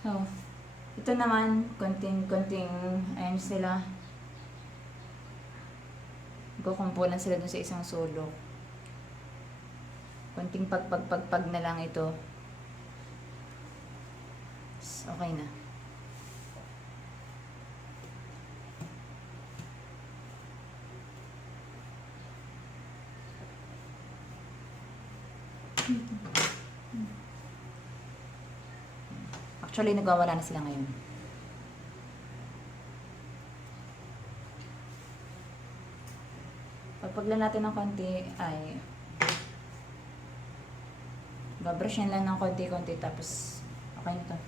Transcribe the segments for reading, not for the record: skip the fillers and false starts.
So, ito naman, konting-konting, ayun sila. Kukumpulan sila dun sa isang sulok. Konting pagpag na lang ito. Okay na. Actually, nagwawala na sila ngayon. Pagpaglan natin ng konti ay babrushin lang ng konti-konti tapos okay na to.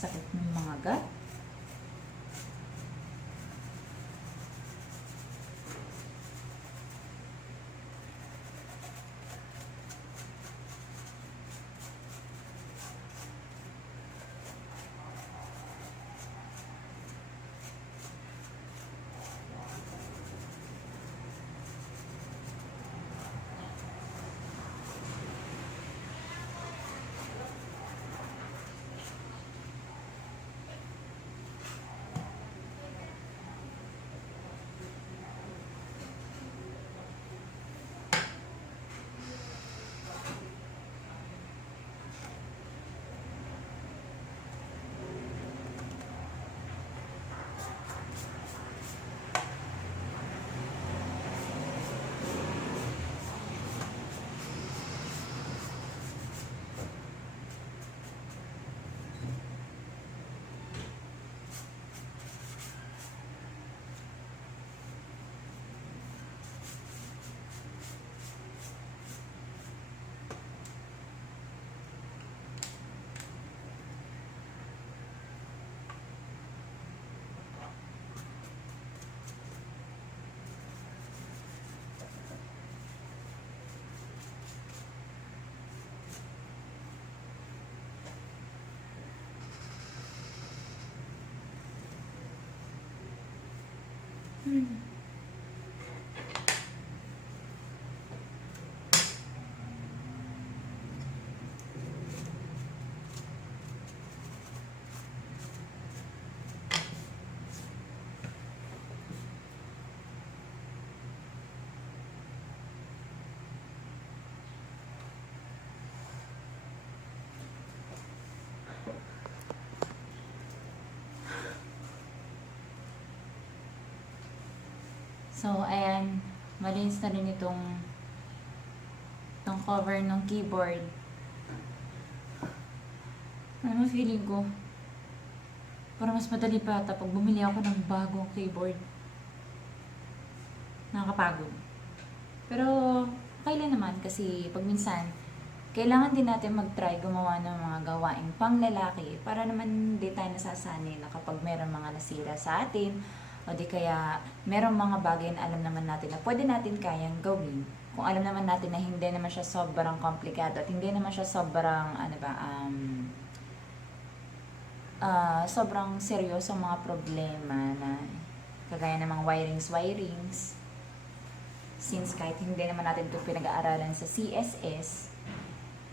Sakit ng mga gat. So, ayan, malinis na rin itong cover ng keyboard. Ano feeling ko? Para mas madali pa ata pag bumili ako ng bagong keyboard. Nakakapagod. Pero, okay lang naman kasi pag minsan, kailangan din natin mag-try gumawa ng mga gawaing pang lalaki para naman hindi tayo nasasanay na kapag meron mga nasira sa atin o di kaya merong mga bagay na alam naman natin na pwede natin kayang gawin. Kung alam naman natin na hindi naman siya sobrang komplikado at hindi naman siya sobrang sobrang seryoso mga problema na kagaya ng mga wirings. Since kahit hindi naman natin ito pinag-aaralan sa CSS,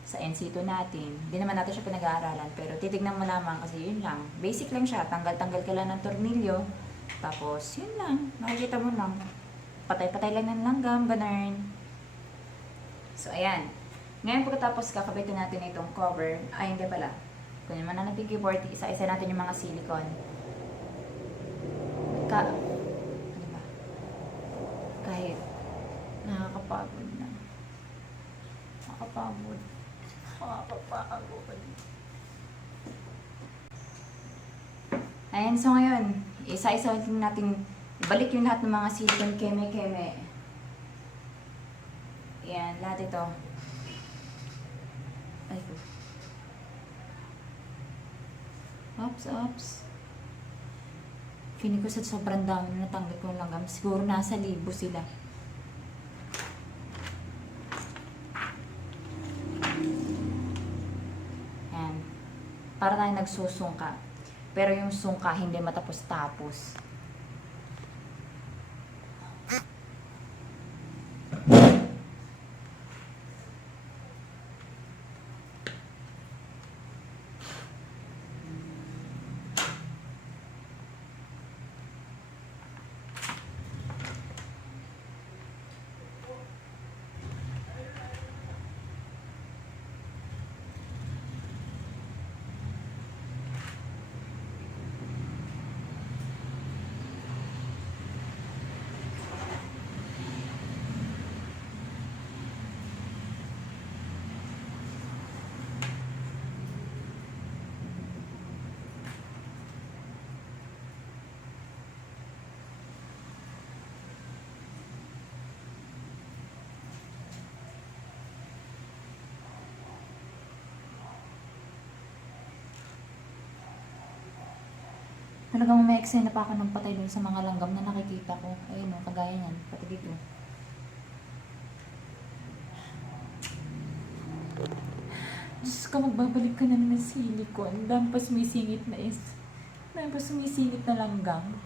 sa NC2 natin, hindi naman natin siya pinag-aaralan, pero titignan mo lamang kasi yun lang. Basic lang siya, tanggal-tanggal ka lang ng tornilyo, tapos yun lang, makikita mo lang. Patay-patay lang ng langgam, ganun. So, ayan. Ngayon pagkatapos kakabitin natin itong cover, ay hindi pala. Kung naman na natin keyboard, isa-isa natin yung mga silicone. Ano ba? Kahit nakakapagod na. Nakakapagod. Ayan, so ngayon, isa-isa natin ibalik yung lahat ng mga silicone keme-keme. Ayan, lahat ito. Ay, oops. Feeling ko sa sobrang dami na natanggal ko ng langgam. Siguro nasa 1,000 sila. Ayan. Para tayo nagsusungka. Pero yung sungka hindi matapos-tapos. Talagang may eksena pa ako ng patay dun sa mga langgam na nakikita ko. Ayun o, kagaya niyan. Pati dito. Diyos ko, magbabalik ka na ng silicone. Dahil pa sumisingit na dahil pa sumisingit na langgam.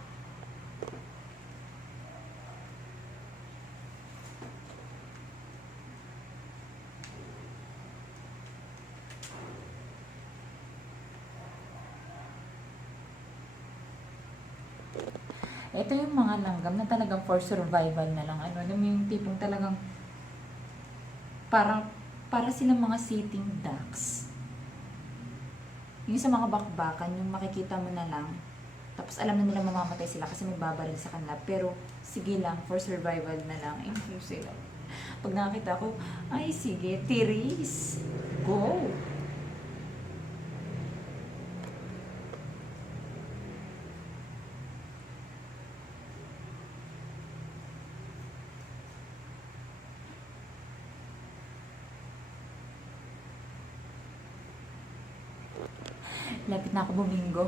Ito yung mga langgam na talagang for survival na lang. Ano, yung tipong talagang para silang mga sitting ducks. Yung sa mga bakbakan, yung makikita mo na lang, tapos alam na nila mamamatay sila kasi may babaril sa kanila. Pero sige lang, for survival na lang. Ayun sila. Pag nakakita ko, ay sige, tiris, go! Lapit na ako bumingo.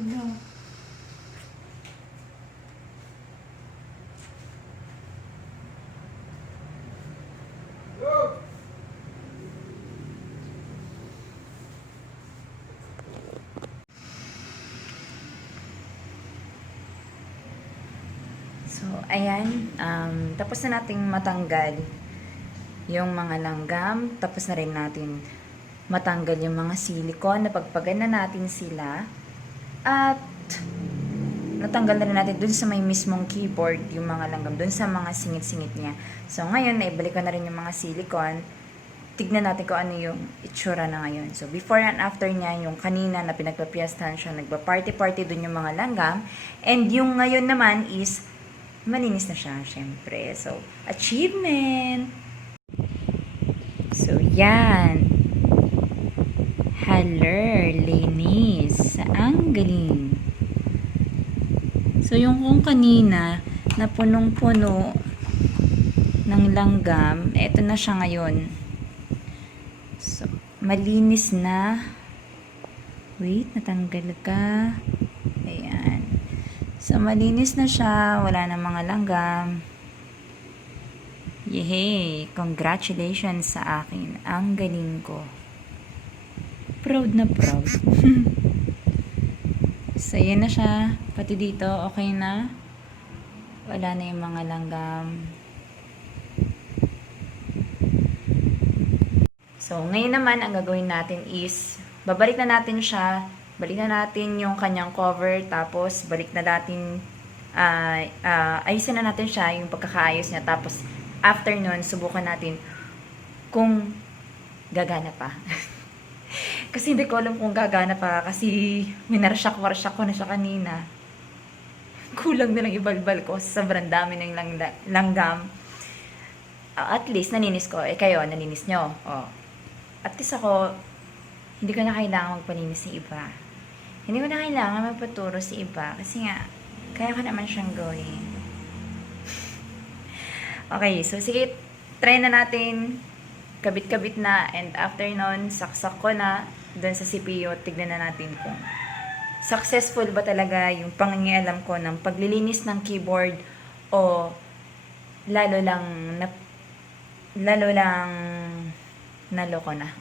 Hello. So, ayan. Tapos na nating matanggal yung mga langgam. Tapos na rin natin matanggal yung mga silicone. Napagpagan na natin sila. At natanggal na rin natin dun sa may mismong keyboard yung mga langgam. Dun sa mga singit-singit niya. So, ngayon, naibalik ko na rin yung mga silicone. Tignan natin kung ano yung itsura na ngayon. So, before and after niya, yung kanina na pinagpapiyastahan siya, nagpa-party-party dun yung mga langgam. And yung ngayon naman is malinis na siya, syempre. So, achievement! So, yan. Haler, linis. Ang galing. So, yung kung kanina na punong-puno ng langgam, eto na siya ngayon. So, malinis na. Wait, natanggal ka. Ayan. So, malinis na siya. Wala na mga langgam. Yehey! Congratulations sa akin. Ang galing ko. Proud na proud. So, yan na siya. Pati dito, okay na. Wala na yung mga langgam. So, ngayon naman, ang gagawin natin is, babalik na natin siya. Balik na natin yung kanyang cover. Tapos, balik na natin, ayusin na natin siya, yung pagkakaayos niya. Tapos, after nun, subukan natin kung gagana pa. Kasi hindi ko alam kung gagana pa. Kasi minarasyak ko na siya kanina. Kulang na lang ibalbal ko. Sobrang dami ng langgam. At least, naninis ko. Kayo, naninis nyo. At least ako, hindi ko na kailangan magpalinis sa iba. Hindi ko na kailangan magpaturo sa iba. Kasi nga, kaya ko naman siyang gawin. Okay, so sige, try na natin. Kabit-kabit na. And after nun, saksak ko na doon sa CPU. Tignan na natin kung successful ba talaga yung pangingialam ko ng paglilinis ng keyboard o lalo lang naloko na.